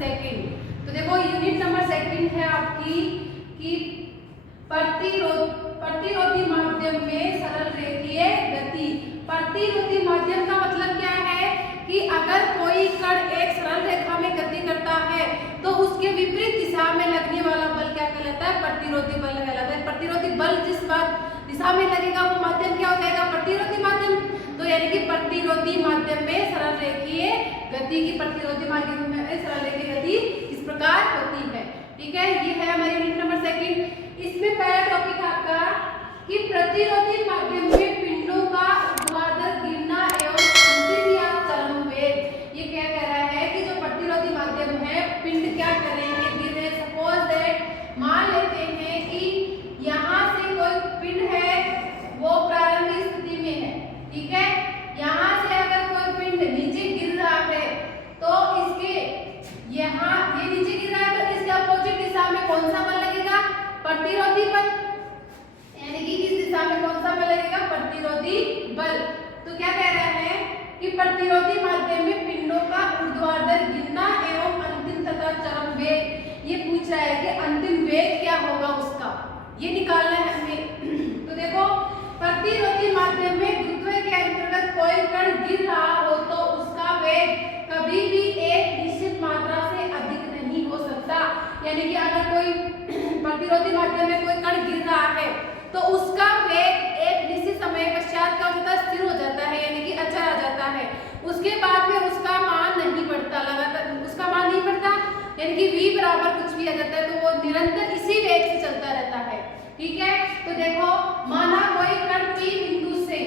Second. तो देखो unit number second है आपकी कि प्रतिरोधी माध्यम में सरल रेखीय गति। प्रतिरोधी माध्यम का मतलब क्या है कि अगर कोई कण एक सरल रेखा में गति करता है तो उसके विपरीत दिशा में लगने वाला बल क्या कहलाता है? प्रतिरोधी बल कहलाता है। प्रतिरोधी बल जिस दिशा में लगेगा वो माध्यम क्या हो जाएगा? प्रतिरोधी माध्यम। तो यानी कि प्रतिरोधी माध्यम में सरल रेखीय गति की प्रतिरोधी माध्यम में सरल रेखीय गति इस प्रकार होती है। ठीक है, ये है हमारी यूनिट नंबर सेकंड। इसमें पहला टॉपिक आपका कि प्रतिरोधी माध्यम में पिंडों का ऊर्ध्वाधर गिरना एवं अंतिम या चरम वेग। ये क्या कह रहा है कि जो प्रतिरोधी माध्यम है पिंड क्या करेंगे? गिर रहे। सपोज दैट मान लेते हैं कि यहाँ से कोई पिंड है वो प्रारंभिक स्थिति में है। ठीक है, यहाँ से अगर कोई पिंड नीचे गिर रहा है तो इसके यहाँ ये नीचे गिर रहा है तो इसके अपोजिट दिशा में कौन सा बल लगेगा? प्रतिरोधी बल। यानी कि इस दिशा में कौन सा बल लगेगा? प्रतिरोधी बल। तो क्या कह रहा है कि प्रतिरोधी माध्यम में पिंडों का ऊर्ध्वाधर गिरना एवं अंतिम तथा चरम वेग। ये पूछ रहा है कि अंतिम वेग क्या होगा उसका, ये निकालना है हमें। तो देखो प्रतिरोधी माध्यम में गुरुत्व के अंतर्गत कोई कण गिर रहा हो तो उसका वेग कभी भी एक निश्चित मात्रा से अधिक नहीं हो सकता। यानी कि अगर कोई प्रतिरोधी माध्यम में कोई कण गिर रहा है तो उसका वेग एक निश्चित समय पश्चात का होता है स्थिर हो जाता है, यानी कि अचर आ जाता है। उसके बाद में उसका मान नहीं बढ़ता, लगातार उसका मान नहीं बढ़ता, यानी कि v बराबर कुछ भी आ जाता है तो वो निरंतर इसी वेग से चलता रहता है। ठीक है, तो देखो माना कोई कण P बिंदु से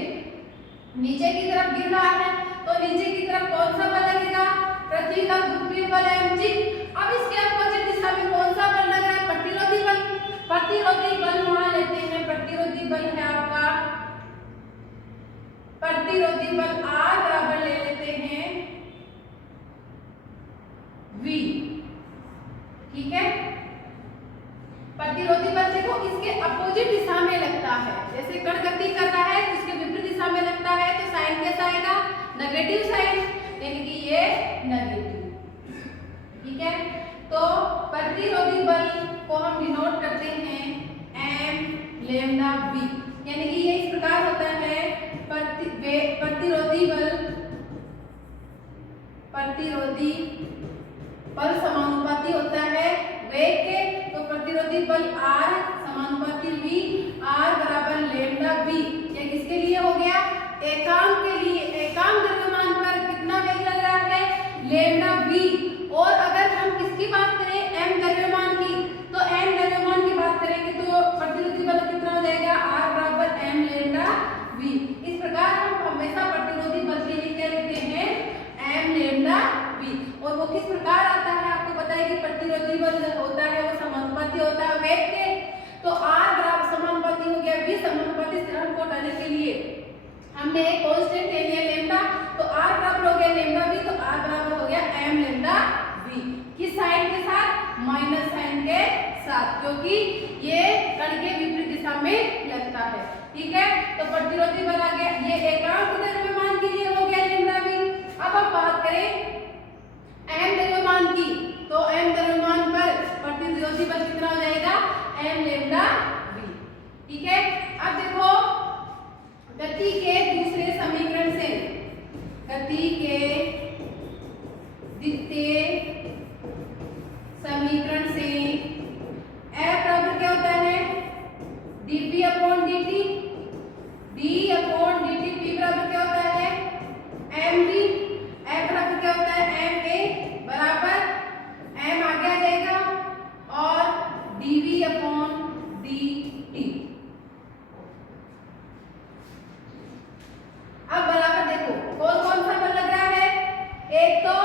नीचे की तरफ गिर रहा है तो नीचे की तरफ कौन सा बल लगेगा? पृथ्वी का गुरुत्वीय बल mg। अब इसके अपोजिट दिशा में कौन सा बल लग रहा है? प्रतिरोधी बल। प्रतिरोधी बल मान लेते हैं, प्रतिरोधी बल है आपका, प्रतिरोधी बल R बराबर ले लेते हैं V। ठीक है, प्रतिरोधी बल देखो इसके अपोजिट दिशा में लगता है। जैसे कण गति कर रहा है उसके विपरीत दिशा में लगता है तो साइन कैसा आएगा? नेगेटिव साइन, यानी कि ये नेगेटिव। ठीक है, तो प्रतिरोधी बल को हम डिनोट करते हैं m लैम्डा v। यानी कि ये इस प्रकार होता है प्रतिरोधी बल समानुपाती होता है वेग के। तो प्रतिरोधी बल R समानुपाती V, R बराबर लैम्डा v। ये किसके लिए हो गया? एकांक के लिए। एकांक द्रव्यमान पर कितना वेग लग रहा है? Lambda v। और अगर हम किसकी बात करें? m द्रव्यमान की, तो m द्रव्यमान की बात करेंगे तो प्रतिरोधी बल कितना हो जाएगा? R बराबर m लैम्डा v। इस प्रकार हम हमेशा प्रतिरोधी बल के लिए क्या लिखते हैं? m lambda v। और वो किस प्रकार आता है आपको पता है कि प्रतिरोधी बल होता है वो समानुपाती होता है वेग के। तो R बराबर समानुपाती हो गया v। समानुपाती स्थिरांक को हटाने के लिए हमने एक कांस्टेंट ले लिया लैम्डा, तो R बराबर हो गया लैम्डा v, तो R बराबर हो गया m लैम्डा v। किस साइन के साथ? माइनस साइन के साथ, क्योंकि ये कण के विपरीत दिशा में लगता है। ठीक है, तो प्रतिरोधी बल आ गया, ये एकांक द्रव्यमान के लिए हो गया लैम्डा v। अब हम बात करें m द्रव्यमान की, तो m द्रव्यमान पर प्रतिरोधी बल कितना हो जाएगा? m lambda v। ठीक है, अब देखो गति के दूसरे समीकरण से, गति के द्वितीय समीकरण से F बराबर क्या होता है? dp upon dt, d upon dt। p बराबर क्या होता है? mv। F बराबर क्या होता है? ma बराबर m आगे आ जाएगा और dv अपॉन dt। अब बराबर देखो कौन कौन सा बल लग रहा है? एक तो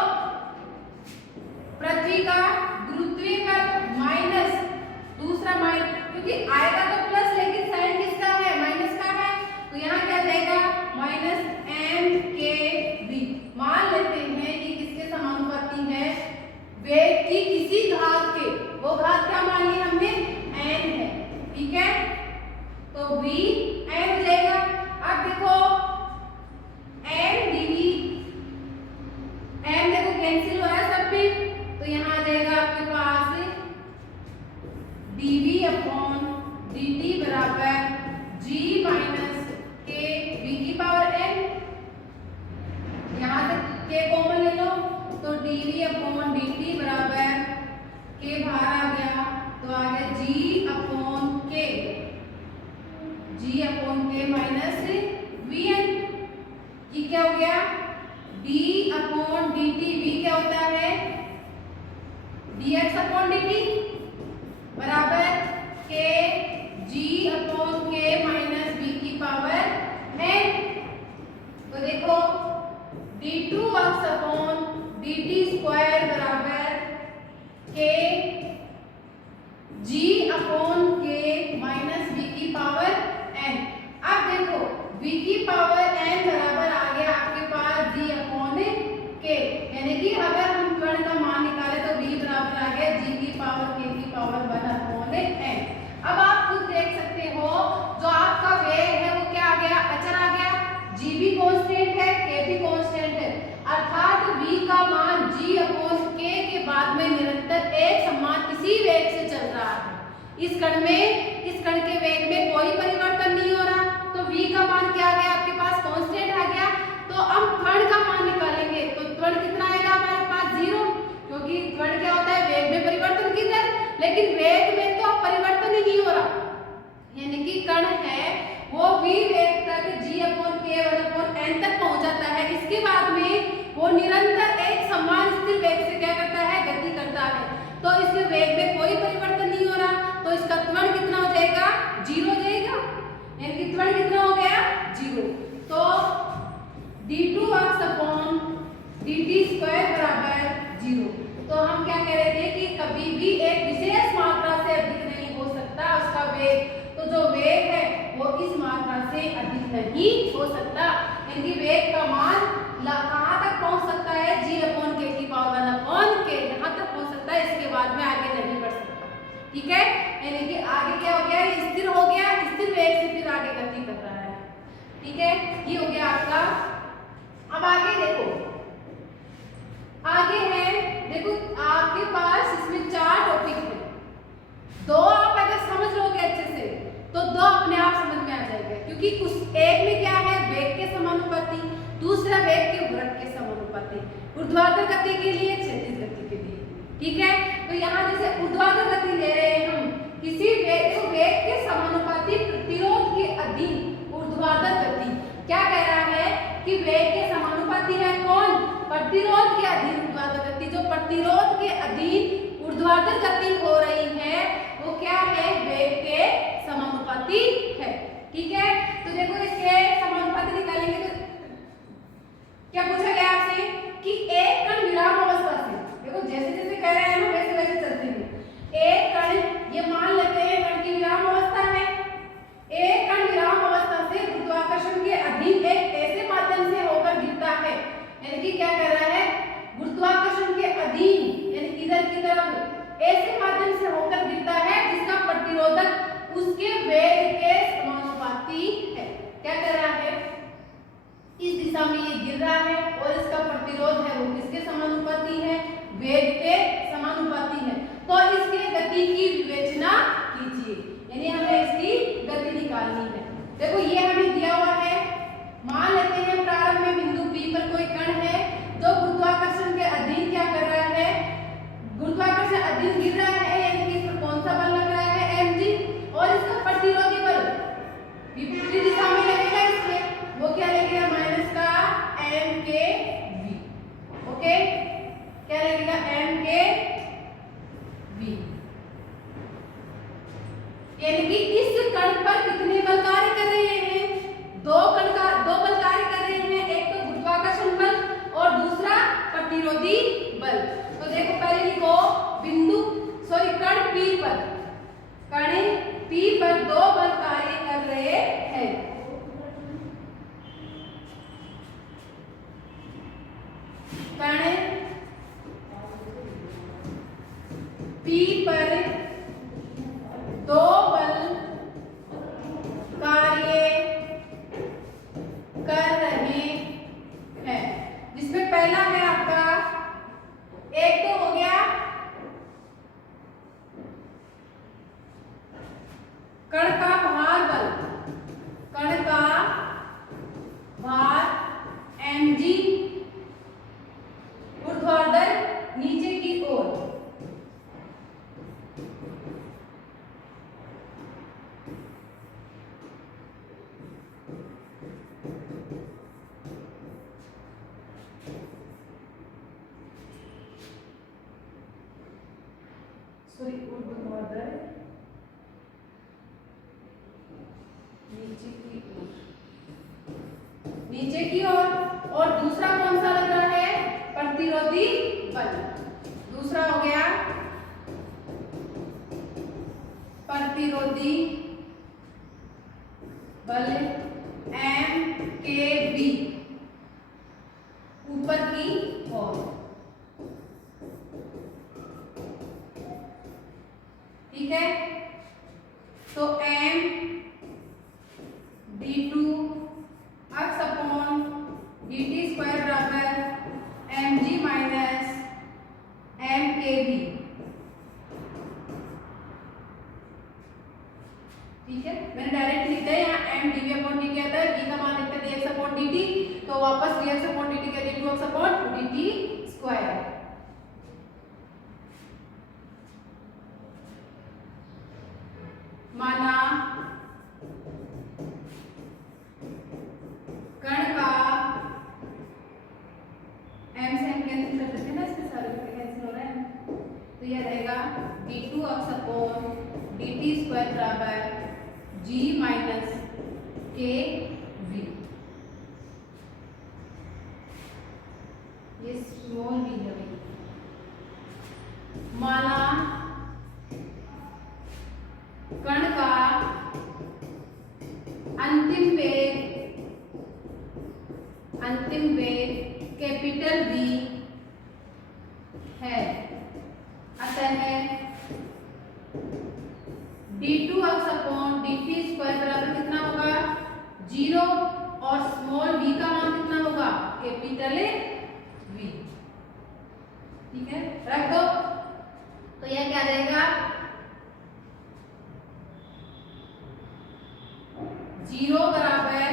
पृथ्वी का गुरुत्वीय बल माइनस दूसरा माइनस, क्योंकि आएगा तो प्लस लेकिन साइन किसका है? माइनस का है, तो यहाँ क्या जाएगा? माइनस m के v। मान लेते हैं कि किसके समानुपाती है? वेग की किसी घात के। वो घात क्या मान ली हमने? n है। ठीक है, तो v n हो जाएगा। अब देखो m dv, m देखो कैंसिल हो रहा है सब पे, तो यहाँ dv अपॉन dt बराबर k बाहर आ गया, तो आ गया g upon k minus vn। ये क्या हो गया, d अपॉन dt, v क्या होता है dx अपॉन dt बराबर k g upon k minus v की पावर n। तो देखो d2x अपॉन dt स्क्वायर बराबर k g upon k minus v की पावर n। अब देखो v की पावर n बराबर आ गया आपके पास g अपॉन k, यानी कि अगर हम कण का मान निकाले तो v बराबर आ गया g की पावर k की पावर 1 अपॉन n। अब आप खुद देख सकते हो जो आपका वेग है वो क्या आ गया, अचर आ गया, g भी कांस्टेंट है, k भी कांस्टेंट है, अर्थात v का मान g अपॉन k के बाद में निरंतर एक समान इसी वेग से चल रहा है। इस कण के वेग में कोई परिवर्तन नहीं हो रहा, तो v का मान क्या आ गया आपके पास, कांस्टेंट आ गया। तो अब कण का मान निकालेंगे तो कण कितना आएगा हमारे पास 0, क्योंकि कण क्या होता है वेग में परिवर्तन की दर, लेकिन वेग में तो अब परिवर्तन ही नहीं हो रहा, यानी कि कण है वो v वेग तक g upon k 1 upon n तक पहुंच जाता है। इसके बाद में वो निरंतर एक समान स्थिर वेग से क्या करता है, गति करता है। तो इसके वेग में कोई परिवर्तन नहीं हो रहा, तो इसका त्वरण कितना हो जाएगा, 0 हो जाएगा, यानी कि त्वरण कितना हो गया 0। तो d2x अपॉन dt स्क्वायर बराबर 0। तो हम क्या कह रहे थे कि कभी भी एक विशेष मात्रा से अधिक नहीं हो सकता उसका वेग, तो जो वेग है वो इस मात्रा से अधिक नहीं हो सकता, यानी कि वेग का मान कहाँ तक पहुंच सकता है, g अपॉन k की पावर 1 अपॉन k, यहाँ तक पहुंच सकता है, इसके बाद में आगे नहीं बढ़ सकता। ठीक है, यानी कि आगे क्या हो गया, ये स्थिर हो गया, स्थिर वेग से फिर आगे गति कर रहा है। ठीक है, ये हो गया आपका। अब आगे देखो, आगे है, देखो आपके पास इसमें 4 टॉपिक है, 2 आप अगर समझ लोगे अच्छे से तो 2 अपने आप समझ में आ जाएगा, क्योंकि उस एक में क्या है, वेग के समानुपाती, दूसरा वेग के गुणक के समानुपाती, ऊर्ध्वाधर गति के लिए, क्षैतिज गति के लिए। ठीक है, तो यहाँ जैसे ऊर्ध्वाधर गति ले रहे हैं हम, किसी वेग के समानुपाती प्रतिरोध के अधीन ऊर्ध्वाधर गति, क्या कह रहा है कि वेग के समानुपाती है कौन, प्रतिरोध के अधीन ऊर्ध्वाधर गति। जो प्रतिरोध के अधीन ऊर्ध्वाधर गति हो रही है वो क्या है, वेग के समानुपाती है। ठीक है, तो देखो इसके समानुपाती निकालेंगे तो क्या पूछा गया आपसे कि एक कण विराम अवस्था से, देखो जैसे जैसे कह रहे हैं हम वैसे वैसे चलते हैं। एक कण, ये मान लेते हैं कण की विराम अवस्था है, एक कण विराम अवस्था से गुरुत्वाकर्षण के अधीन एक ऐसे माध्यम से होकर गिरता है, यानी कि क्या कर रहा है, गुरुत्वाकर्षण के अधीन, यानी इधर की तरफ ऐसे माध्यम से होकर गिरता है जिसका प्रतिरोधक उसके वेग के समानुपाती है। क्या कर रहा है, इस दिशा में ये गिर रहा है और इसका प्रतिरोध है वो किसके समानुपाती है, वेग के समानुपाती है। तो इसके गति की विवेचना कीजिए, यानी हमें इसकी गति निकालनी है। देखो ये हमें दिया हुआ है, मान लेते हैं प्रारंभ में बिंदु P पर कोई कण है जो गुरुत्वाकर्षण के अधीन क्या कर रहा है, गुरुत्वाकर्षण अधीन गिर रहा है, यानी कि इस पर कौन सा बल लग रहा है, mg, और इसका प्रतिरोधी बल विपरीत दिशा में लगेगा, इसलिए वो क्या लगेगा, माइनस का mkv। ओके, क्या लगेगा, mkv, यानी कि इस कण पर कितने बल कार्य कर रहे हैं, 2 बल कार्य कर रहे हैं, एक तो गुरुत्वाकर्षण बल और दूसरा प्रतिरोधी बल। तो देखो पहले लिखो कण P पर 2 बल कार्य कर रहे हैं। कण P पर 2 बल कार्य कर रहे हैं, जिसमें पहला है आपका, एक तो हो गया कण का भार बल, कण का भार mg, ऊर्ध्वाधर सॉरी ऊर्ध्वाधर नीचे की ओर। और दूसरा कौन सा लग रहा है? प्रतिरोधी बल। दूसरा हो गया प्रतिरोधी बल MKB ऊपर की ओर। ठीक है, तो M d2 x upon dt square बराबर mg माइनस mkb। ठीक है, मैंने डायरेक्ट लिख दिया यहाँ m dv अपॉन dt आता है, b का मान लिखते हैं dx अपॉन dt, तो वापस dx अपॉन dt का d2 x upon dt square. माना कण का m से m कैंसिल कर देते हैं ना, इसमें सारे कैंसिल हो रहे हैं, तो यह रहेगा d2 x upon dt square बराबर g माइनस kv। ये स्मॉल v है। माना कण का अंतिम वेग कैपिटल V है, अतः d2 x upon dt square बराबर कितना होगा? 0, और स्मॉल v का मान कितना होगा? Capital V। ठीक है, रख दो। तो यह क्या रहेगा? 0 बराबर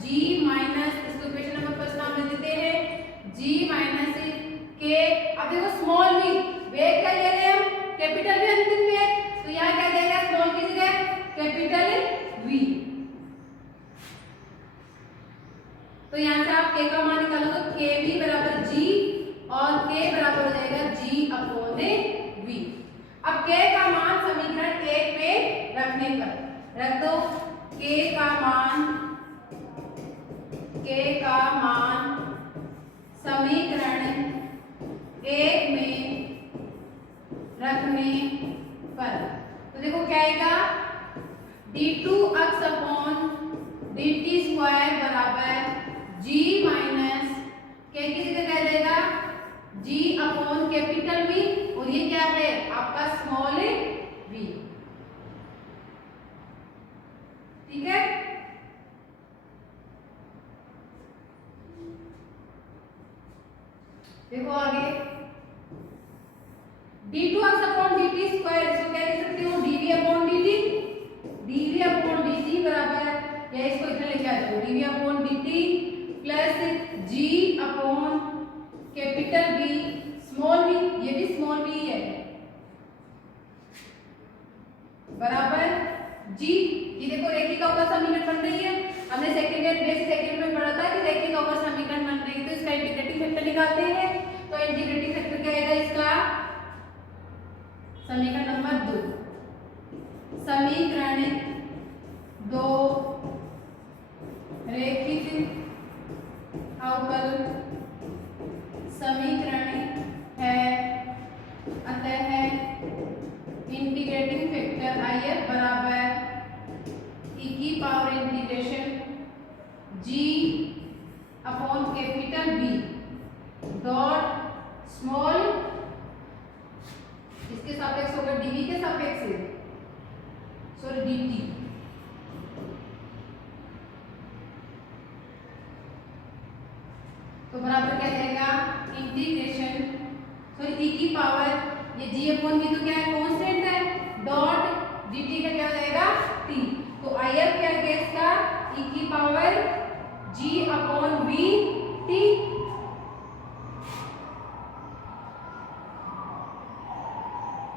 g माइनस, इसको इक्वेशन नंबर फर्स्ट नाम में देते हैं g माइनस k। अब देखो स्मॉल v वेग क्या ले रहे हैं हम? कैपिटल V अंतिम वेग, तो यहाँ क्या जाएगा स्मॉल की जगह कैपिटल V। तो यहाँ से आप k का मान निकालो तो kv बराबर g और k बराबर हो जाएगा g अपॉन v। अब k का मान समीकरण 1 में रखने पर रख दो। k का मान समीकरण 1 में रखने पर, तो देखो क्या आएगा? d2 x upon dt square बराबर g माइनस k की जगह क्या जाएगा? g अपॉन कैपिटल V, और ये क्या है आपका स्मॉल v। ठीक है, देखो आगे d2 x upon dt square, इसको क्या लिख सकते हो? dv अपॉन dt बराबर, या इसको इधर लेके आ जाओ, dv upon dt plus g upon capital V small v, ये भी स्मॉल v है, बराबर g। ये देखो रेखिक अवकल समीकरण बन रही है। हमने सेकंड में पढ़ा था कि रेखिक अवकल समीकरण बन रही है, तो इसका इंटीग्रेटिंग फैक्टर निकालते हैं। तो इंटीग्रेटिंग फैक्टर क्या आएगा इसका? समीकरण नंबर 2। समीकरण 2 रेखिक अवकल समीकरण है, अतः इंटीग्रेटिंग फैक्टर IF बराबर e की power integration g upon capital V dot small, इसके सापेक्ष होगा dv के सापेक्ष, सॉरी dt। तो बराबर क्या जाएगा? इंटीग्रेशन, सॉरी e की पावर, ये g अपॉन v तो क्या है? कांस्टेंट है, डॉट dt का क्या हो जाएगा? t। तो IF क्या है इसका? e की power g upon v t।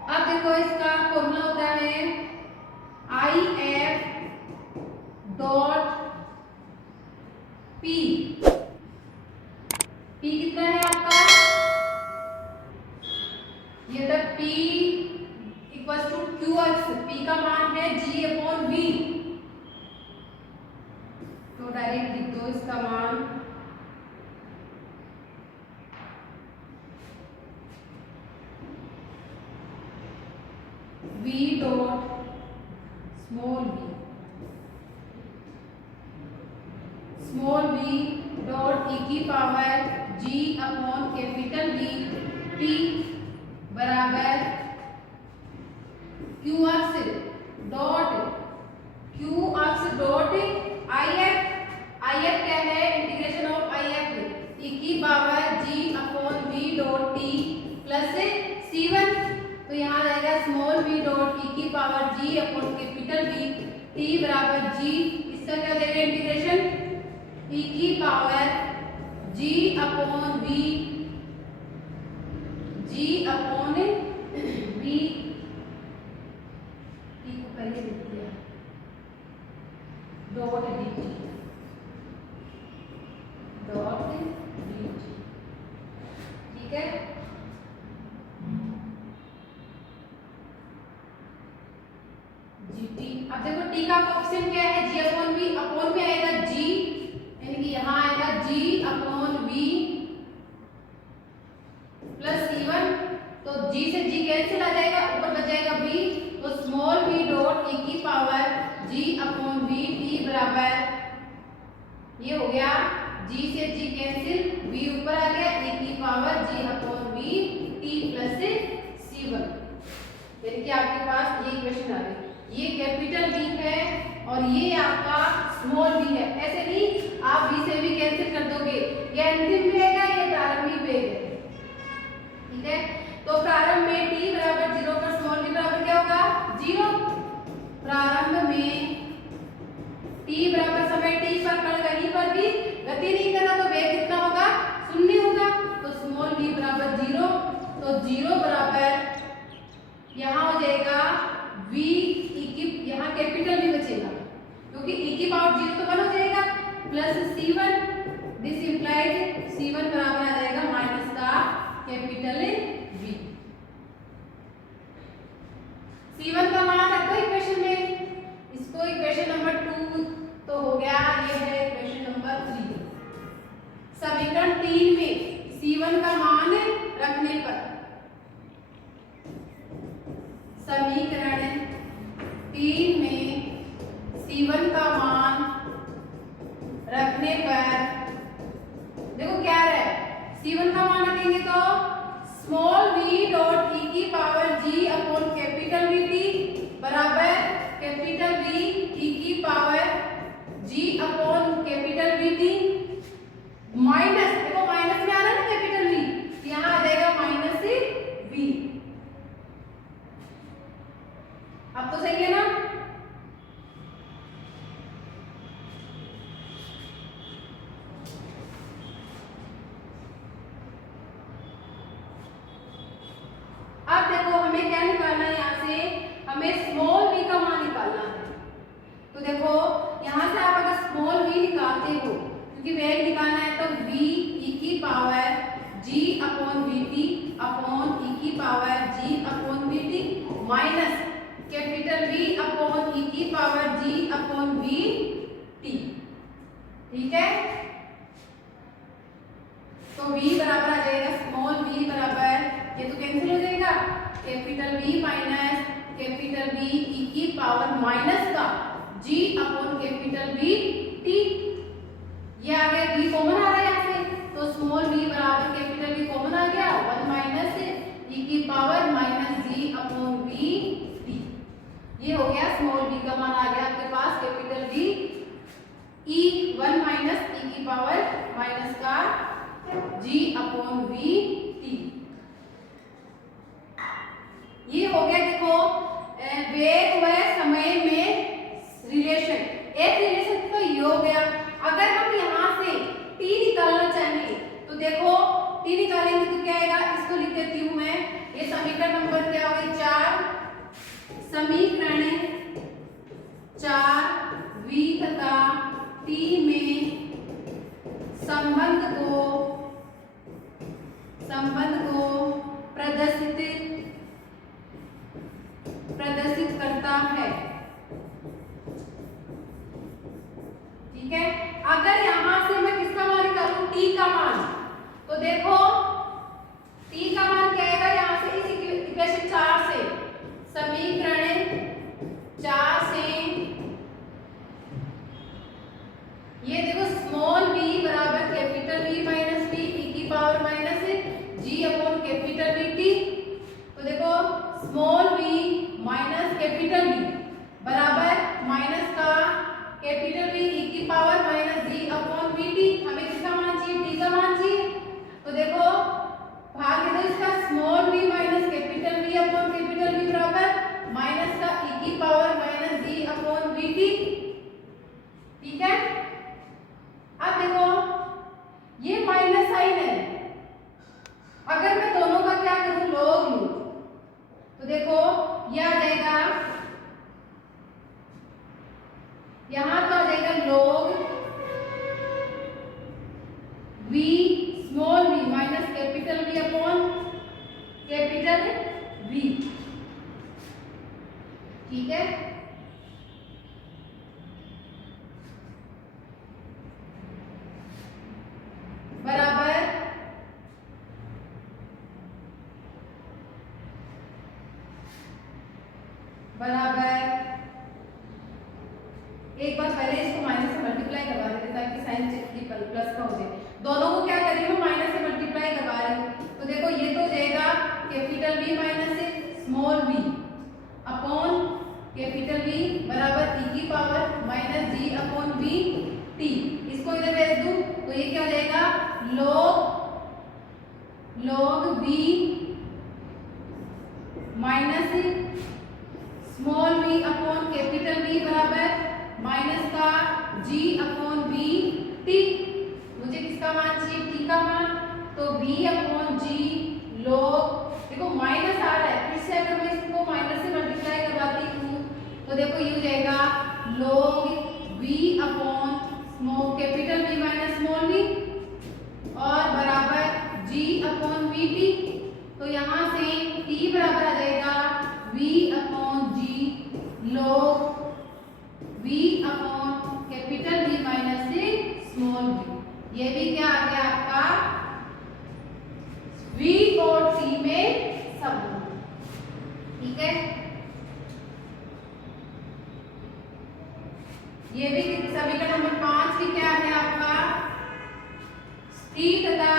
अब देखो इसका फॉर्मूला होता है IF डॉट P। P कितना है आपका? ये था P qx, p का मान है g अपॉन v, तो डायरेक्ट लिख दो इसका मान v dot small v dot e की power g upon capital V t बराबर qx डॉट if क्या है, इंटीग्रेशन ऑफ if e की power g upon v dot t plus c1, तो यहाँ रहेगा स्मॉल v डॉट e की power g upon capital V t बराबर g, इसका क्या देगा इंटीग्रेशन e की power g upon v, g upon v, e को पहले लिख दिया डॉट dt, डॉट dt, ठीक है। gt, अब देखो t का कोएफिशिएंट क्या है, g अपॉन v, अपॉन में आएगा g, यानी कि यहाँ आएगा g upon v plus c1, तो g से g कैंसिल आ जाएगा, ऊपर बच जाएगा v, तो स्मॉल v डॉट e की power g upon v t बराबर, ये हो गया g से g कैंसिल, v ऊपर आ गया, e की power g upon v t plus c1, यानी कि आपके पास ये इक्वेशन आ गई। ये कैपिटल V है और ये आपका स्मॉल v है, ऐसे नहीं आप v से भी कैंसिल कर दोगे, ये अंतिम वेग है, ये प्रारंभिक वेग है, ठीक है। तो प्रारंभ में t बराबर 0 पर स्मॉल v बराबर क्या होगा 0, प्रारंभ में t बराबर समय t पर कण कहीं पर भी गति नहीं कर रहा तो वेग कितना होगा, शून्य होगा, तो स्मॉल v बराबर 0, तो 0 बराबर यहाँ हो जाएगा v e की, यहाँ कैपिटल V बचेगा क्योंकि e की पावर 0 तो 1 हो जाएगा, plus c1, this implies c1 बराबर आ जाएगा माइनस का कैपिटल V। c1 का मान रखो इक्वेशन में, इसको इक्वेशन नंबर 2 तो हो गया, ये है इक्वेशन नंबर 3। समीकरण 3 में c1 का मान रखने पर, समीकरण 3 में c1 का मान रखने पर देखो क्या है, c1 का मान रखेंगे तो स्मॉल v डॉट e की power g upon capital V t बराबर कैपिटल V e की power g upon capital V t minus, देखो माइनस में आ रहा है ना कैपिटल V, यहाँ आ जाएगा माइनस v, अब तो सही है ना। अब देखो हमें क्या निकालना है, यहाँ से हमें स्मॉल v का मान निकालना है, तो देखो यहाँ से आप अगर स्मॉल v निकालते हो, क्योंकि वेग निकालना है, तो v e की power g upon v t upon e की power g upon v t minus capital V upon e की power g upon v t, ठीक है। तो v बराबर आ जाएगा स्मॉल v बराबर, ये तो कैंसिल हो जाएगा, capital V minus capital V e की पावर माइनस का g upon capital V t, ये आ गया v कॉमन आ रहा है यहाँ से, तो स्मॉल v बराबर कैपिटल V कॉमन आ गया, 1 माइनस e की power minus g upon v t, ये हो गया स्मॉल v का मान आ गया आपके पास capital V e 1 minus e की पावर माइनस का g अपॉन v t, ये हो गया। देखो वेग व समय में रिलेशन, एक रिलेशन तो ये हो गया। अगर हम यहाँ से t निकालना चाहेंगे तो देखो t निकालेंगे तो क्या आएगा, इसको लिख देती हूँ मैं, ये समीकरण नंबर क्या होगा 4, समीकरण 4 v तथा t में संबंध को प्रदर्शित कैपिटल V। ठीक है, बराबर एक बार पहले इसको माइनस से मल्टीप्लाई करवा देते ताकि साइन प्लस का हो जाए। दोनों को क्या कर रही हूँ, माइनस से मल्टीप्लाई करवा रही हूँ। तो देखो ये तो हो जाएगा capital V minus small v upon capital V बराबर e की power minus g upon v t। इसको इधर भेज दूं तो ये क्या हो जाएगा, log v minus small v upon capital V बराबर माइनस का g अपॉन v t। मुझे किसका मान चाहिए, t का मान। तो v अपॉन g log, देखो माइनस आ रहा है, फिर से अगर मैं इसको माइनस से मल्टीप्लाई करवाती हूँ तो देखो ये हो जाएगा log v upon small capital V minus small v और बराबर g अपॉन v t। तो यहाँ से t बराबर आ जाएगा v upon g log v upon capital V minus small v। ये भी क्या आ गया आपका v और t में संबंध। ठीक है, ये भी समीकरण नंबर 5 भी क्या है आपका, t तथा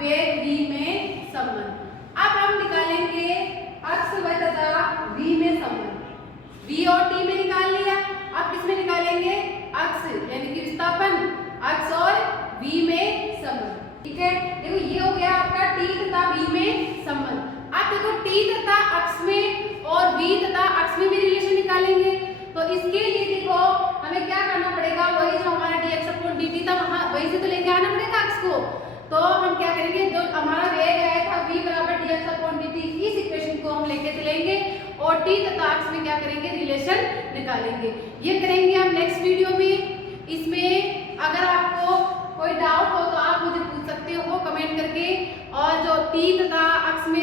वेग v में संबंध। अब हम निकालेंगे अक्ष व तथा v में संबंध। v और t में निकाल लिया, अब किसमें निकालेंगे, अक्ष यानी कि विस्थापन, अक्ष और v में संबंध। ठीक है, देखो ये हो गया आपका t तथा v में संबंध। अब देखो t तथा अक्ष में और v तथा अक्ष में भी रिलेशन निकालेंगे। तो इसके लिए देखो हमें क्या करना पड़ेगा, वही जो हमारा dx अपॉन dt था वहां वही से तो लेके आना पड़ेगा अक्ष को। तो हम क्या करेंगे, जो हमारा वेग आया था v बराबर dx अपॉन dt, इस इक्वेशन को हम लेके चलेंगे और t तथा अक्ष में क्या करेंगे, रिलेशन निकालेंगे। ये करेंगे हम नेक्स्ट वीडियो में। इसमें अगर आपको कोई डाउट हो तो आप मुझे पूछ सकते हो कमेंट करके, और जो t तथा अक्ष में